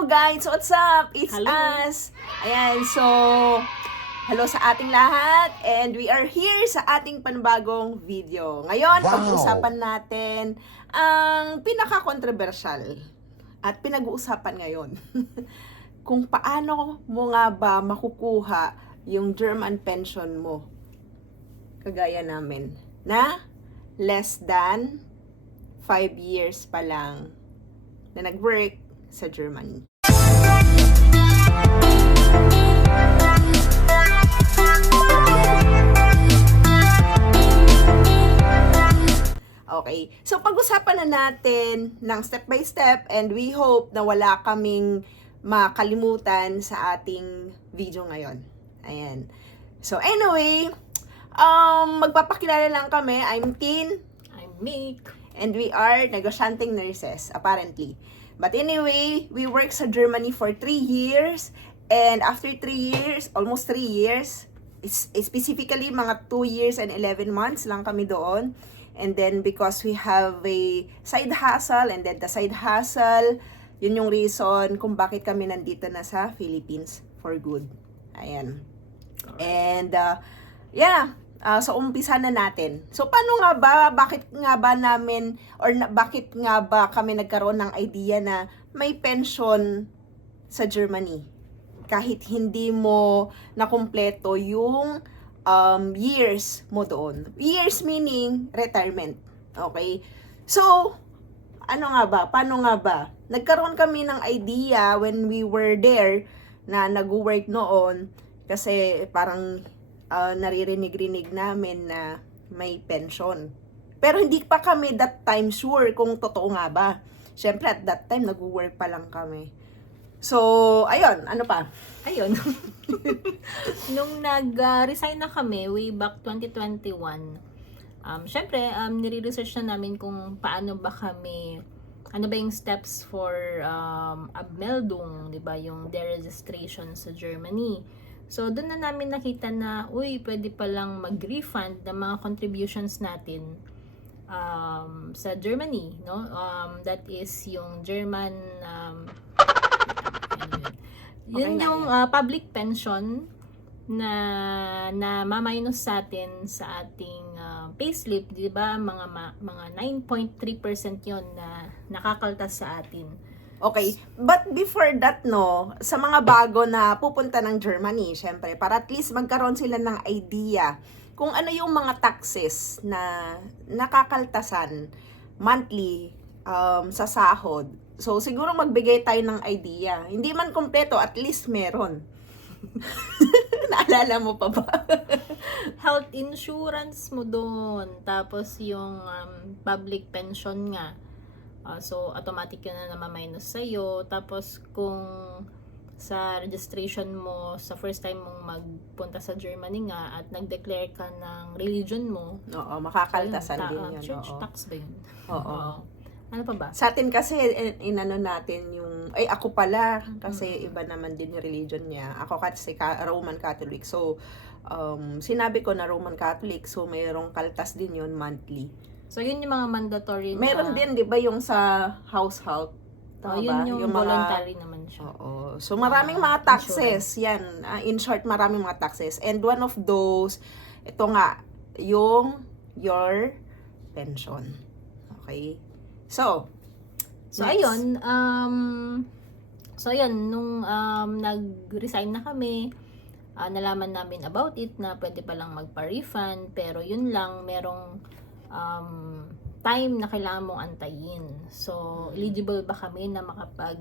Hello guys! What's up? It's Hello. us! Ayan, so, hello sa ating lahat and we are here sa ating panibagong video. Ngayon, pag-uusapan natin ang pinaka-controversial at pinag-uusapan ngayon. Kung paano mo nga ba makukuha yung German pension mo. Kagaya namin na less than 5 years pa lang na nag-work sa Germany. Okay, so pag-usapan na natin ng step by step and we hope na wala kaming makalimutan sa ating video ngayon. Ayan. So anyway, magpapakilala lang kami. I'm Tin. I'm Mick. And we are negosyanteng nurses, apparently. But anyway, we worked sa Germany for 3 years. And after 3 years, almost 3 years, specifically mga 2 years and 11 months lang kami doon. And then because we have a side hustle, and then the side hustle, yun yung reason kung bakit kami nandito na sa Philippines for good. Ayan. And so umpisa na natin. So paano nga ba, bakit nga ba namin, bakit nga ba kami nagkaroon ng idea na may pension sa Germany? Kahit hindi mo nakumpleto yung years mo doon. Years meaning retirement. Okay? So, paano nga ba? Nagkaroon kami ng idea when we were there na nag-work noon kasi parang naririnig-rinig namin na may pension. Pero hindi pa kami that time sure kung totoo nga ba. Siyempre at that time nag-work pa lang kami. So, ayun, ano pa? Ayun. Nung nag-resign na kami way back 2021, syempre, nire-research na namin kung paano ba kami, ano ba yung steps for Abmeldung, di ba, yung deregistration sa Germany. So, doon na namin nakita na, pwede palang mag-refund ng mga contributions natin sa Germany, no? That is yung German, yun yung public pension na ma-minus sa atin sa ating payslip, di ba? Mga 9.3% yun na nakakaltas sa atin. Okay, but before that, no, sa mga bago na pupunta ng Germany, syempre, para at least magkaroon sila ng idea kung ano yung mga taxes na nakakaltasan monthly sa sahod. So, siguro magbigay tayo ng idea. Hindi man kompleto, at least meron. Naalala mo pa ba? Health insurance mo doon. Tapos yung public pension nga. So, automatic yun na namaminus sa'yo. Tapos, kung sa registration mo, sa first time mong magpunta sa Germany nga, at nag-declare ka ng religion mo. Oo, makakaltasan din yun. Church Oo. tax ba yun? Oo. Ano pa ba? Sa atin kasi, inano natin yung, ako pala, kasi iba naman din yung religion niya. Ako kasi Roman Catholic. So, sinabi ko na Roman Catholic, so mayroong kaltas din yun monthly. So, yun yung mga mandatory na... Meron din, di ba, yung sa household? Yun yung mga, voluntary naman siya. Oo. So, maraming mga taxes. Yan. In short, maraming mga taxes. And one of those, ito nga, yung your pension. Okay? So ayun, nung nag-resign na kami, nalaman namin about it na pwede palang magpa-refund, pero yun lang, merong time na kailangan mong antayin. So, eligible ba kami na makapag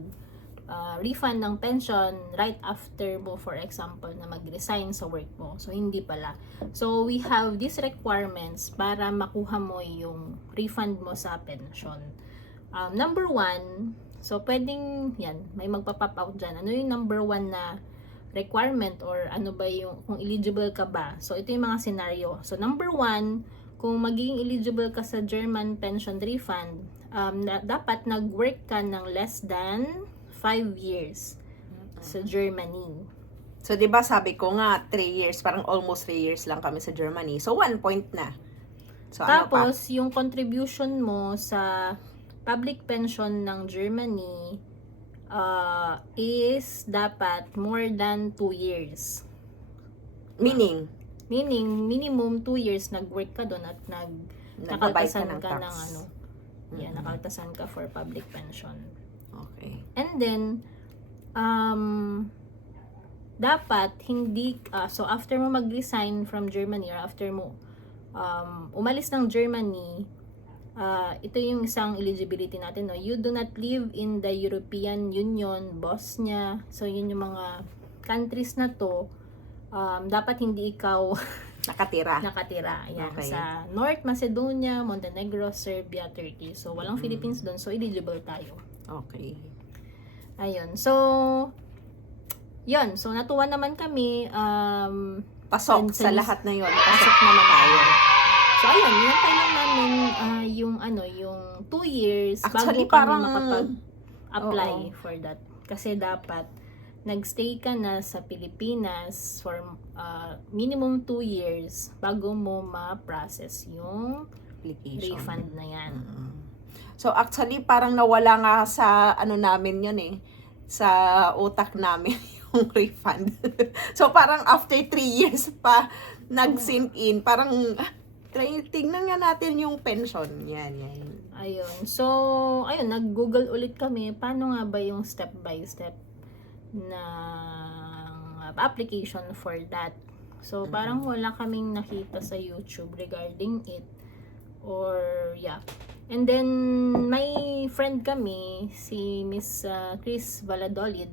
refund ng pension right after mo, for example, na mag-resign sa work mo? So, hindi pala. So, we have these requirements para makuha mo yung refund mo sa pension. Number 1, so pwedeng, may magpa-pop out dyan. Ano yung number 1 na requirement or ano ba yung, kung eligible ka ba? So, ito yung mga scenario. So, number 1, kung magiging eligible ka sa German pension refund, dapat nag-work ka ng less than 5 years sa Germany. So, di ba sabi ko nga, 3 years, parang almost 3 years lang kami sa Germany. So, 1 point na. So, tapos, yung contribution mo sa public pension ng Germany, is dapat more than 2 years. Meaning, Meaning, minimum 2 years nag-work ka doon at nagbabayad ka nakaltasan ng ka tax. ng ano. Yeah, nakaltasan ka for public pension. Okay. And then, dapat hindi, so after mo mag-resign from Germany or after mo umalis ng Germany, ito yung isang eligibility natin, no? You do not live in the European Union, Bosnia. So, yun yung mga countries na to. Dapat hindi ikaw nakatira. Ayan, Okay. sa North Macedonia, Montenegro, Serbia, Turkey. So, walang Philippines doon. So, eligible tayo. Okay. Ayun. So, yun. So, natuwa naman kami. Pasok Sa sa news- lahat na yun. Pasok naman tayo. So, ayun. Hinantay lang namin yung 2 years Actually, bago kami parang- makapag-apply Oo. for that. Kasi dapat nagstay ka na sa Pilipinas for minimum 2 years bago mo ma-process yung Application. refund na yan. So actually parang nawala nga sa ano namin yun sa utak namin yung refund. So parang after 3 years pa nag-sink in, parang tingnan nga natin yung pension. Yan. Ayun. So, ayun, nag-Google ulit kami paano nga ba yung step by step na application for that. So, parang wala kaming nakita sa YouTube regarding it. Or, yeah. And then, may friend kami, si Miss Chris Valladolid.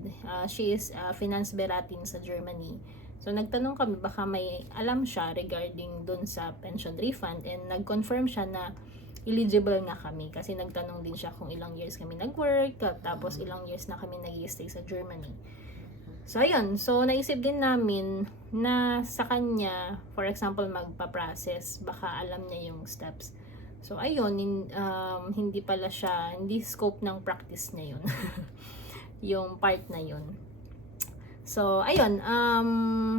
She is finance beratin sa Germany. So, nagtanong kami, baka may alam siya regarding dun sa pension refund. And nag-confirm siya na eligible nga kami. Kasi nagtanong din siya kung ilang years kami nag-work, tapos ilang years na kami nag-stay sa Germany. So, ayun. So, naisip din namin na sa kanya, for example, magpa-process, baka alam niya yung steps. So, ayun, hindi pala siya, hindi scope ng practice niya yun. Yung part na yun. So, ayun,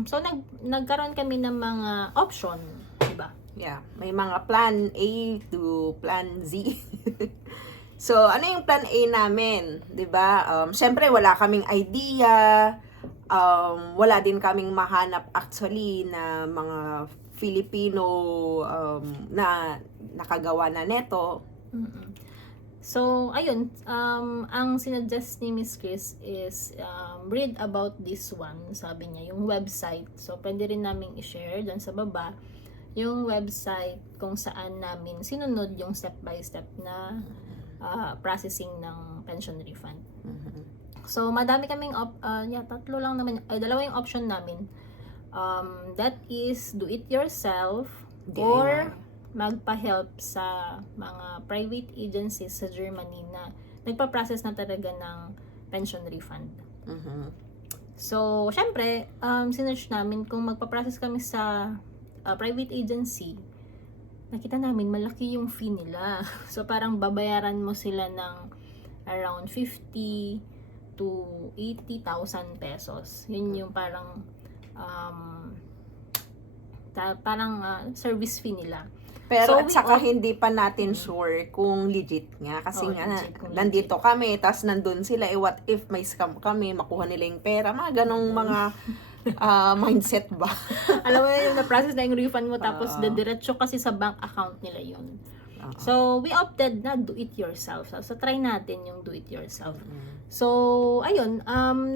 so nagkaroon kami ng mga option, diba? Yeah, may mga plan A to plan Z. So, ano yung plan A namin? 'Di ba? Syempre wala kaming idea. Wala din kaming mahanap actually na mga Filipino na nakagawa na neto. So, ayun, ang sinuggest ni Miss Chris is read about this one, sabi niya, yung website. So, pwede rin namin i-share doon sa baba yung website kung saan namin sinunod yung step-by-step na processing ng pension refund. So, madami kaming, tatlo lang naman, dalawa yung option namin. That is, do it yourself, or magpa-help sa mga private agencies sa Germany na nagpa-process na talaga ng pension refund. So, syempre, sinerch namin kung magpa-process kami sa private agency, nakita namin malaki yung fee nila. So, parang babayaran mo sila ng around 50 to 80,000 pesos. Yun yung parang service fee nila. Pero So, at saka hindi pa natin sure kung legit nga. Kasi nga, legit, kung nandito kami, tas nandun sila, what if may scam kami, makuha nila yung pera, mga ganong mga mindset ba? Alam mo yung na-process na yung refund mo, tapos diretso kasi sa bank account nila yun. So, we opted na do it yourself. So, try natin yung do it yourself. So, ayun,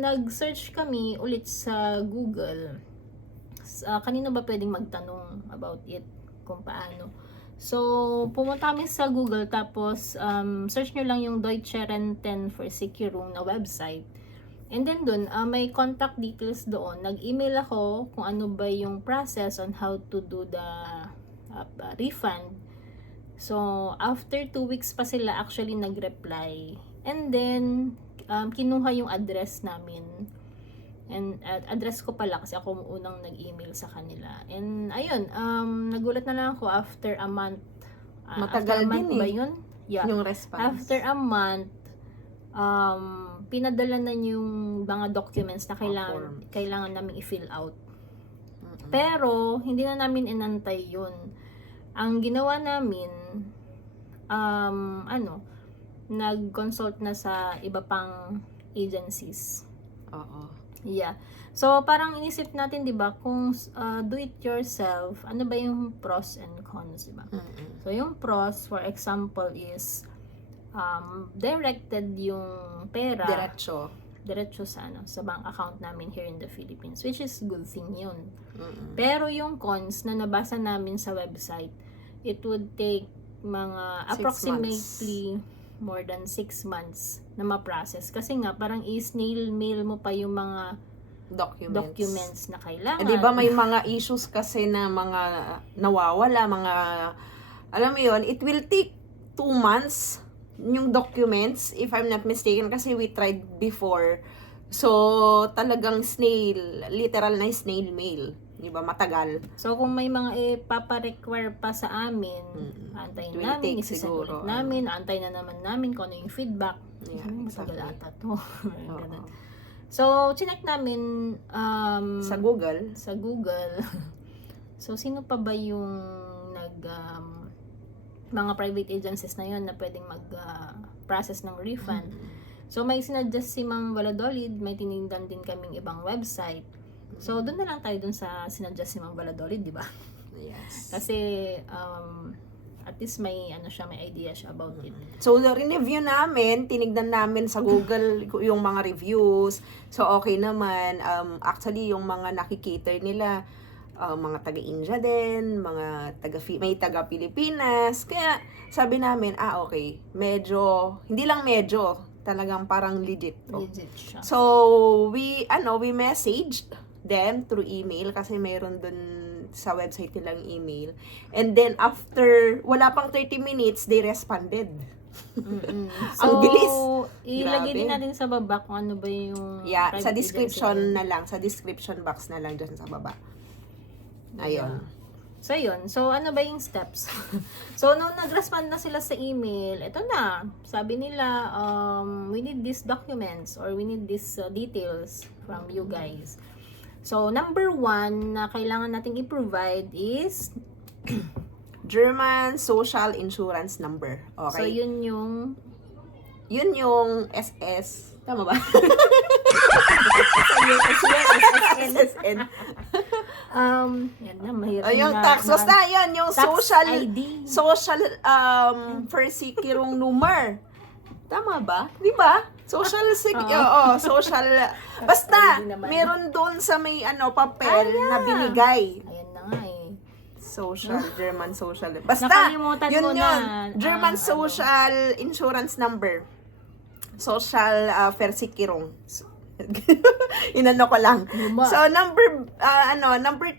nag-search kami ulit sa Google. Kanino ba pwedeng magtanong about it? Kung paano. So, pumunta kami sa Google, tapos search nyo lang yung Deutsche Rentenversicherung na website. And then dun, may contact details doon. Nag-email ako kung ano ba yung process on how to do the refund. So, after 2 weeks pa sila actually nag-reply. And then, kinuha yung address namin. And address ko pala kasi ako unang nag-email sa kanila. And ayun, nagulat na lang ako after a month. Matagal din ba eh. yun? Yeah. Yung response. After a month, pinadala na yung mga documents na kailangan namin i-fill out. Pero, hindi na namin inantay yun. Ang ginawa namin, nag-consult na sa iba pang agencies. Oo. Yeah. So, parang inisip natin, di ba, kung do it yourself, ano ba yung pros and cons, di ba? Mm-mm. So, yung pros, for example, is directed yung pera diretso sa bank account namin here in the Philippines, which is good thing yun. Mm-mm. Pero yung cons na nabasa namin sa website, it would take mga 6 approximately more than 6 months na ma-process. Kasi nga, parang i-snail mail mo pa yung mga documents na kailangan. Di ba may mga issues kasi na mga nawawala, mga, alam mo yun, it will take 2 months yung documents, if I'm not mistaken, kasi we tried before. So, talagang literal na snail mail. Di ba? Matagal. So, kung may mga ipapa-require pa sa amin, antayin namin, isasend namin, antayin na naman namin kung ano yung feedback. Yeah, exactly. Matagal ata to. Ganun. So, chinek namin sa Google. So, sino pa ba yung mga private agencies na yun na pwedeng mag-process ng refund? So, may sinadjust si Ma'am Valladolid, may tinindan din kaming ibang website. So, doon na lang tayo doon sa sinadjust si Ma'am Valladolid, di ba? Yes. Kasi, at least may idea siya about it. So, review namin, tinignan namin sa Google yung mga reviews. So, okay naman. Actually, yung mga nakikater nila, mga taga-India din, may taga-Pilipinas. Kaya, sabi namin, okay, talagang parang legit. Legit siya. So, we messaged them through email kasi meron dun sa website nilang email. And then, after, wala pang 30 minutes, they responded. So, ang bilis. Ilagay Grabe. din natin sa baba kung ano ba yung Yeah, private sa description agency. na lang, sa description box na lang dyan sa baba. Ayun. So, yun. So, ano ba yung steps? So, nung nag-respond na sila sa email, ito na. Sabi nila, we need these documents or we need these details from you guys. So, number 1 na kailangan nating i-provide is German Social Insurance Number. so, Okay? yun yung SS. Tama ba? SSN. Yan na, mahirap Yung na. tax. Basta yun, yung Tax social ID. Versikirung number. Tama ba? Di ba? Social social. Basta, ID naman. meron doon sa may papel na binigay. Ayan na nga eh. German social. Basta, Nakalimutan yun ko yun. na. German Social Insurance Number. Social Versikirung. Inano ko lang. Luma. So, number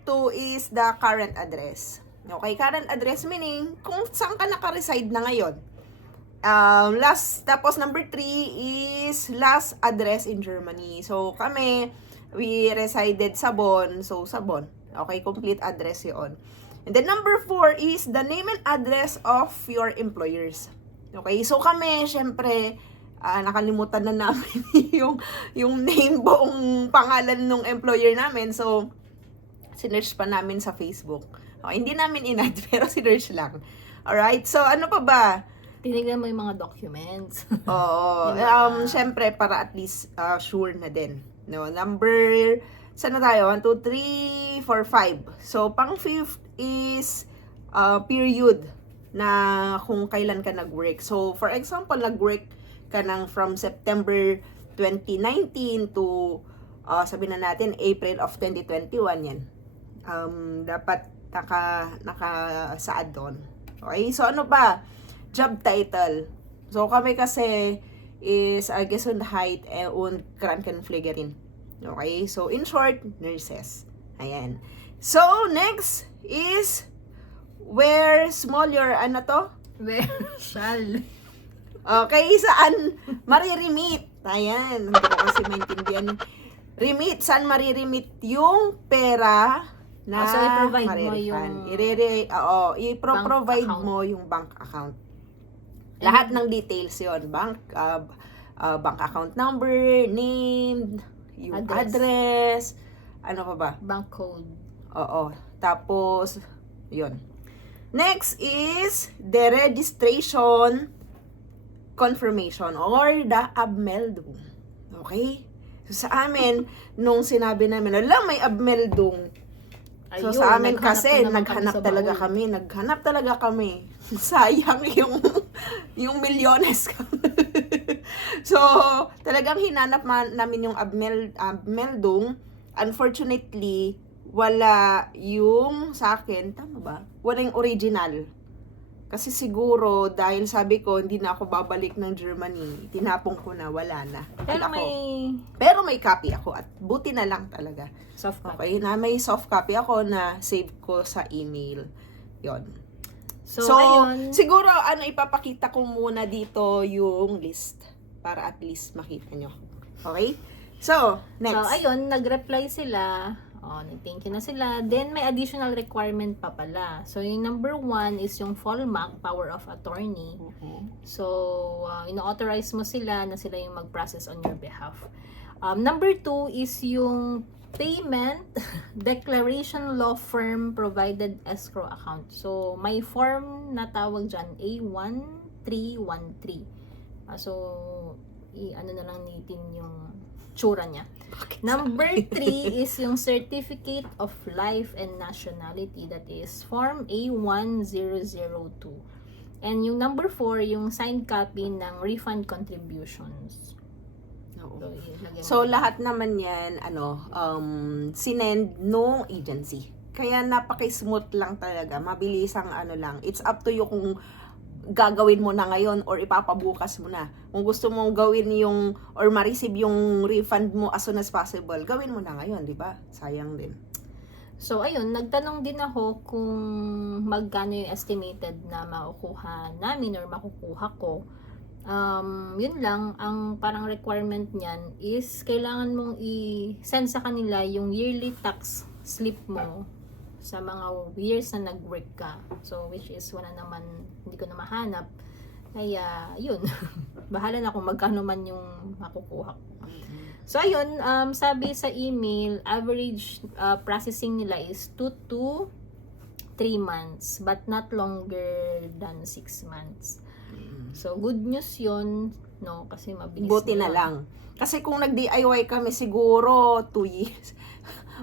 2 is the current address. Okay, current address meaning kung saan ka naka-reside na ngayon. Tapos number 3 is last address in Germany. So, we resided sa Bonn. So, sa Bonn. Okay, complete address yun. And then number 4 is the name and address of your employers. Okay, so syempre, nakalimutan na namin yung name, buong pangalan ng employer namin. So, sinearch pa namin sa Facebook. Okay, hindi namin in-add, pero sinearch lang. Alright, so ano pa ba? Tinignan mo yung mga documents. Oo, syempre, para at least sure na din. No, saan na tayo? 1, 2, 3, 4, 5. So, pang 5th is period na kung kailan ka nag-work. So, for example, nag-work ka from September 2019 to sabihin na natin April of 2021 yan. Dapat nakasaad doon. Okay? So, ano pa? Job title. So, kami kasi is Gesundheit und Krankenpflegerin. Okay? So, in short, nurses. Ayan. So, next is where small your, Where shall? Okay, saan maririmit? Ayan, hindi ko kasi maintindihan. Remit, saan maririmit yung pera na So, i-provide mo marirefund? yung I-provide account. mo yung bank account. Lahat ng details yon, bank account number, name, yung address, ano pa ba? Bank code. Oo. Tapos, yun. Next is the registration confirmation or the Abmeldung. Okay? So, sa amin, nung sinabi namin, alam, may abmeldong. So, Ayun, sa amin naghanap kasi, na naman kami naghanap sa talaga baul. kami. Naghanap talaga kami. Sayang yung milyones kami. So, talagang hinanap namin yung abmeldong. Unfortunately, wala yung sa akin, tama ba? Wala yung original. Kasi siguro, dahil sabi ko, hindi na ako babalik ng Germany, tinapong ko na, wala na. Pero Ako. may Pero may copy ako at buti na lang talaga. soft copy. Okay, na may soft copy ako na save ko sa email. Yon. So, So, ayun. siguro, ipapakita ko muna dito yung list para at least makita nyo. Okay? So, next. So, ayun, nag-reply sila. Thank you na sila. Then, may additional requirement pa pala. So, yung number 1 is yung fallback, power of attorney. So, ino-authorize mo sila na sila yung mag-process on your behalf. Number 2 is yung payment declaration law firm provided escrow account. So, may form na tawag dyan, A1313. So, ano na lang natin yung tsura niya. Number 3 is yung Certificate of Life and Nationality, that is Form A1002. And yung number 4, yung signed copy ng refund contributions. Oo. ilagay mo So, na. lahat naman yan, sinend no agency. Kaya napaka-smooth lang talaga. Mabilis ang lang. It's up to you kung gagawin mo na ngayon or ipapabukas mo na. Kung gusto mong gawin yung or ma-receive yung refund mo as soon as possible, gawin mo na ngayon, di ba? Sayang din. So, ayun, nagtanong din ako kung magkano yung estimated na makukuha namin or makukuha ko. Yun lang, ang parang requirement niyan is kailangan mong i-send sa kanila yung yearly tax slip mo sa mga years na nag-work ka. So, which is wala naman, hindi ko na mahanap. Kaya, yun. Bahala na kung magkano man yung makukuha ko. So, ayun, sabi sa email, average processing nila is 2 to 3 months, but not longer than 6 months. So, good news yun, no? Kasi mabilis Buti na yun. lang. Kasi kung nag-DIY kami siguro 2 years,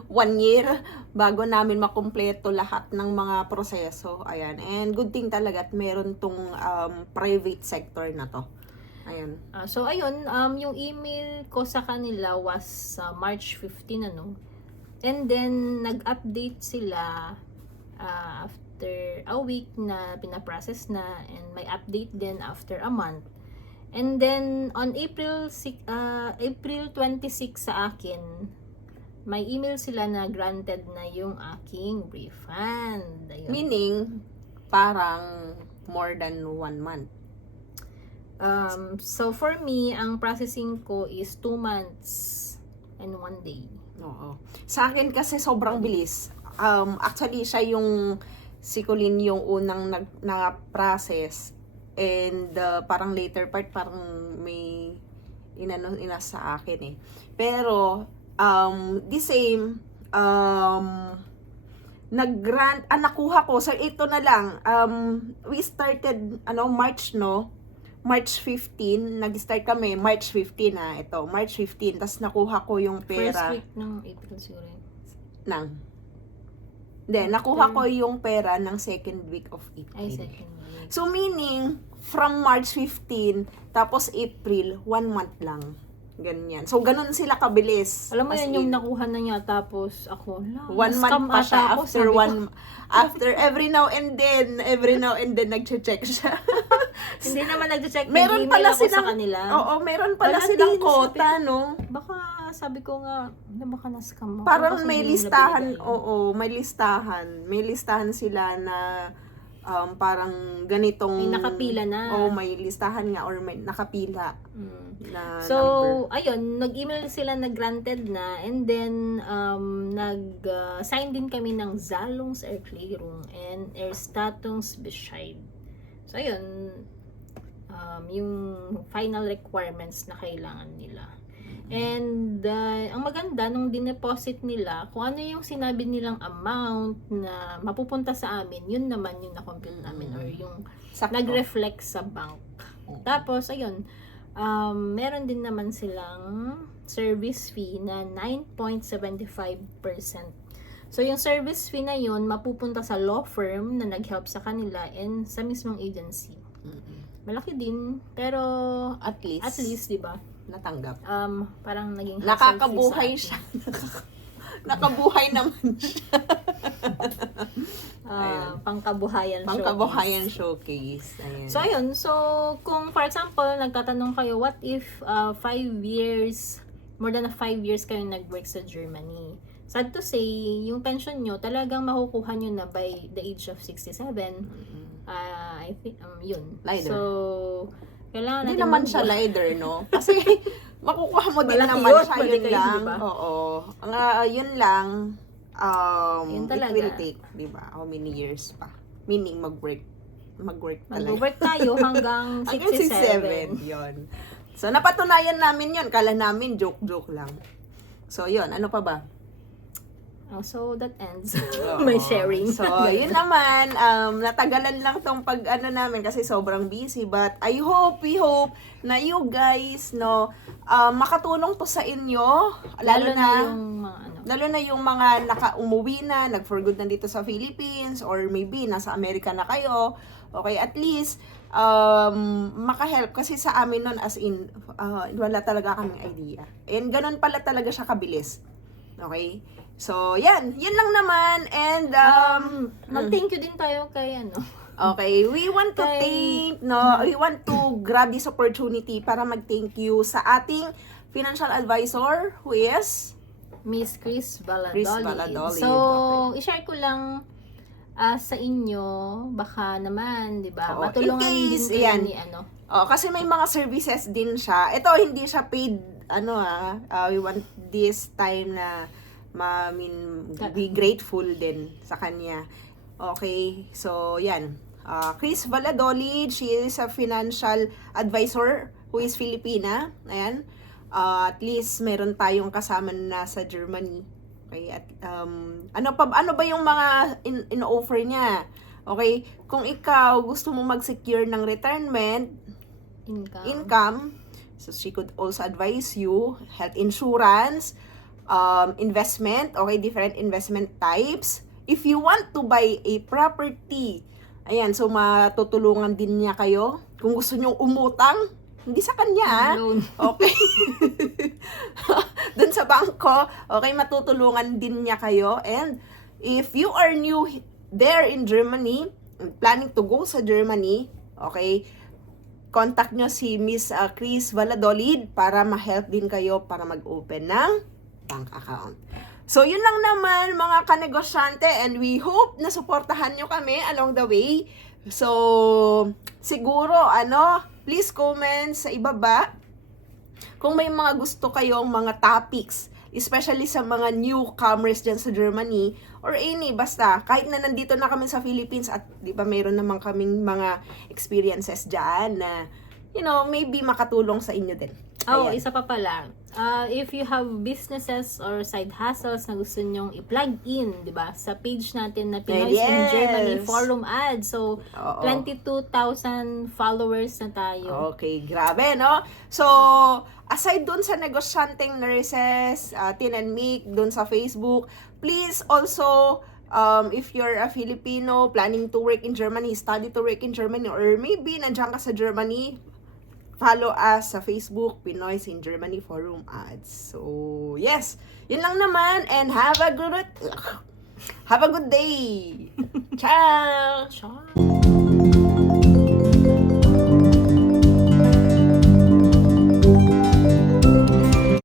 1 year, bago namin makumpleto lahat ng mga proseso. Ayan. And good thing talaga at meron tong private sector na to. Ayan. So, ayun, yung email ko sa kanila was March 15, And then, nag-update sila after a week na pinaprocess na, and may update din after a month. And then, on April 26 sa akin, may email sila na granted na yung aking refund. Ayun. Meaning, parang more than 1 month. So, for me, ang processing ko is 2 months and 1 day. Oo. Sa akin kasi sobrang bilis. Actually, siya yung si Colleen yung unang na-process. And parang later part, parang may ina sa akin eh. Pero, the same, nag-grant, nakuha ko. So, ito na lang. We started, March, no? March 15, nag-start kami, March 15 ito, March 15, tas nakuha ko yung First pera week ng April siguro. nakuha ko yung pera ng second week of April. Ay, second week. So, meaning, from March 15, tapos April, 1 month lang. Ganyan. So, ganun sila kabilis. Alam mo As yan, yung in, nakuha na niya, tapos ako, 1 month pa siya after every now and then nagche-check siya. Hindi naman nag-check, Meron nag-email pala ako sa silang, kanila. oo, meron pala Wala silang din, quota, no? Baka, sabi ko nga, baka na-scam ako. Parang Kasi may hindi nila listahan, binigay. oo, may listahan. May listahan sila na parang ganitong... May nakapila na. Oo, may listahan nga or may nakapila na So, number. ayun, nag-email sila na granted na, and then, nag-sign din kami ng Zahlungserklärung and Erstattungsbescheid. So, ayun, yung final requirements na kailangan nila. And, ang maganda, nung dineposit nila, kung ano yung sinabi nilang amount na mapupunta sa amin, yun naman yung na-compute namin or yung Sakto. nag-reflect sa bank. Tapos, ayun, meron din naman silang service fee na 9.75%. So, yung service fee na yun, mapupunta sa law firm na nag-help sa kanila and sa mismong agency. Malaki din, pero At least, di ba? natanggap. Parang naging Nakakabuhay hassle-free sa siya. Nakabuhay naman siya. atin. Pangkabuhayan Pangkabuhayan showcase. Ayan. So, ayun. So, kung for example, nagtatanong kayo, what if 5 years, more than 5 years kayo nag-work sa Germany? Sad to say, yung pension nyo, talagang makukuha nyo na by the age of 67. I think, yun. Lighter. So, kailangan Hindi natin naman siya lighter, no? Kasi, makukuha mo din Malaki naman yun, siya, malaki yun yun, lang. diba? Oo. Yun lang, Yun it talaga. will take, di ba? How many years pa? Meaning, mag-work talaga. Mag-work tayo hanggang 67. Yun. So, napatunayan namin yun. Kala namin, joke-joke lang. So, yun. Ano pa ba? So, that ends Oo. my sharing. So, yun naman, natagalan lang tong namin kasi sobrang busy. But we hope na you guys, no, makatulong to sa inyo. Lalo na yung mga ano. Lalo na yung mga umuwi na, nag-for-good na dito sa Philippines, or maybe nasa Amerika na kayo. Okay, at least, makahelp. Kasi sa amin nun, as in, wala talaga kaming idea. And ganun pala talaga siya kabilis. Okay? So, yan. Yan lang naman. And, mag-thank you din tayo kay ano. okay, we want to we want to grab this opportunity para mag-thank you sa ating financial advisor, who is Miss Chris Valadolid. Chris Valadolid. So, Okay. i-share ko lang sa inyo, baka naman, di ba? Oo, Matulungan in din case, kayo yan. ni ano. kasi may mga services din siya. Ito, hindi siya paid, we want this time na be grateful din sa kanya. Okay, so yan. Chris Valadolid, she is a financial advisor who is Filipina. Ayan. At least meron tayong kasama na sa Germany. Okay, at ano ba yung mga in-offer niya? Okay, kung ikaw gusto mo mag-secure ng retirement income, so she could also advise you health insurance, investment, okay, different investment types. If you want to buy a property, ayan, so matutulungan din niya kayo. Kung gusto nyong umutang, hindi sa kanya, Loan. okay. Dun sa bangko, okay, matutulungan din niya kayo. And if you are new there in Germany, planning to go sa Germany, okay, contact nyo si Miss Chris Valadolid para ma-help din kayo para mag-open ng bank account. So, yun lang naman mga kanegosyante, and we hope na suportahan nyo kami along the way. So, siguro, please comment sa ibaba kung may mga gusto kayong mga topics, especially sa mga newcomers dyan sa Germany, or basta, kahit na nandito na kami sa Philippines, at di ba mayroon naman kaming mga experiences dyan na, maybe makatulong sa inyo din. Oh, Ayan. isa pa pala. If you have businesses or side hustles na gusto nyong i-plug in, di ba? Sa page natin na Pinoy in Yes. Germany Forum Ad. So, Oo. 22,000 followers na tayo. Okay, grabe, no? So, aside dun sa negosyanteng nurses, Tin and Mick, dun sa Facebook, please also, if you're a Filipino planning to work in Germany, study to work in Germany, or maybe nandiyan ka sa Germany, follow us sa Facebook, Pinoy in Germany Forum Ads. So, yes, yun lang naman, and have a good day. Ciao! Ciao!